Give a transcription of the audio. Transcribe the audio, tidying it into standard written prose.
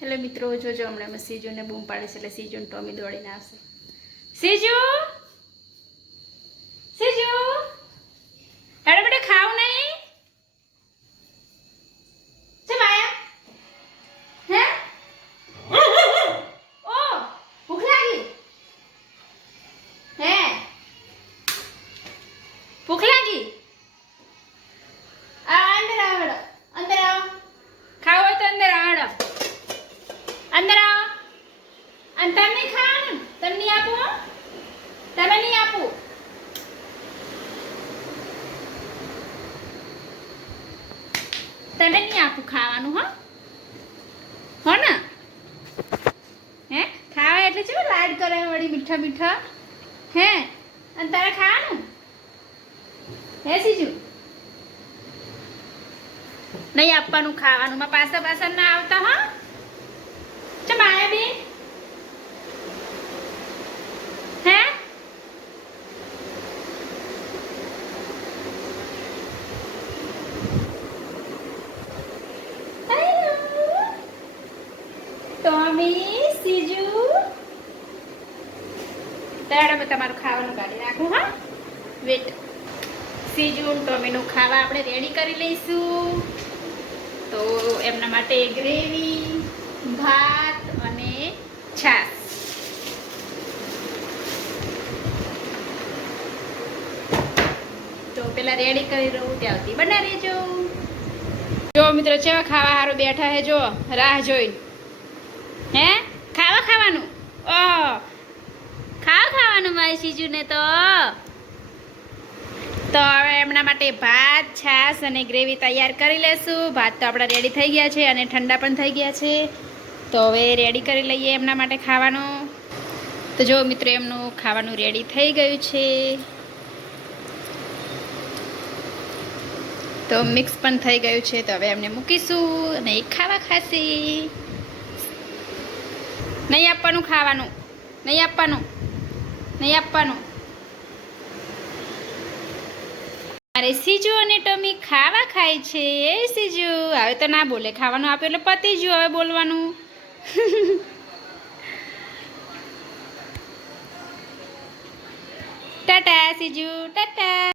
Hello મિત્રો, જોજો હમણાં મેં સીજુને બૂમ પાડીશ એટલે સીજુ ને ટોમી દોડીને આવશે. સીજુ, સીજુ, હેડો બેટા, ખાવ નહીં? ચમ આયા? હે? ઓ, ભૂખ લાગી? હે? ભૂખ લાગી? અંદર આવો, હેડો. અંદર આવો. ખાવ હોય તો અંદર આવો, હેડો. અંદર આવો. અને તમે નહીં ખાવાનું? તમે નહીં આપો? તમે નહીં આપો? તને નહીં આપું ખાવાનું, હો ને? હે? ખાવા એટલે છે લાડ કરે વળી, મીઠા મીઠા. હે? અને તારે ખાવાનું? હે સીજુ? નહીં આપવાનું ખાવાનું, માં પાછા પાછા ના આવતા, હા? ચમ આયા બે? હે? ટોમી, સીજુ, તારા તમારું ખાવાનું કાઢી નાખું, હા? વેટ. સીજુ ટોમીનું ખાવા આપણે રેડી કરી લઈશું. તો એમના માટે ગ્રેવી, ભાત અને છાશ. તો પેલા રેડી કરી રહું ત્યાંથી બના રહેજો. જો મિત્રો, કેવા ખાવા સારું બેઠા હે, જો રાહ જોઈ. હે? ખાવા ખાવાનું? ઓહ, ખાવાનું મારી સીજુને તો હવે એમના માટે ભાત, છાશ અને ગ્રેવી તૈયાર કરી લેશું. ભાત તો આપણા રેડી થઈ ગયા છે અને ઠંડા પણ થઈ ગયા છે. તો હવે રેડી કરી લઈએ એમના માટે ખાવાનું. તો જો મિત્રો, એમનું ખાવાનું રેડી થઈ ગયું છે. તો મિક્સ પણ થઈ ગયું છે. તો હવે એમને મૂકીશું અને એ ખાવા ખાશે. નહીં આપવાનું ખાવાનું, નહીં આપવાનું, નહીં આપવાનું. અરે સીજુ અને ટોમી ખાવા ખાય છે. એ સીજુ હવે તો ના બોલે, ખાવાનું આપ્યું એટલે પતી ગયું, હવે બોલવાનું. ટાટા સીજુ, ટાટા.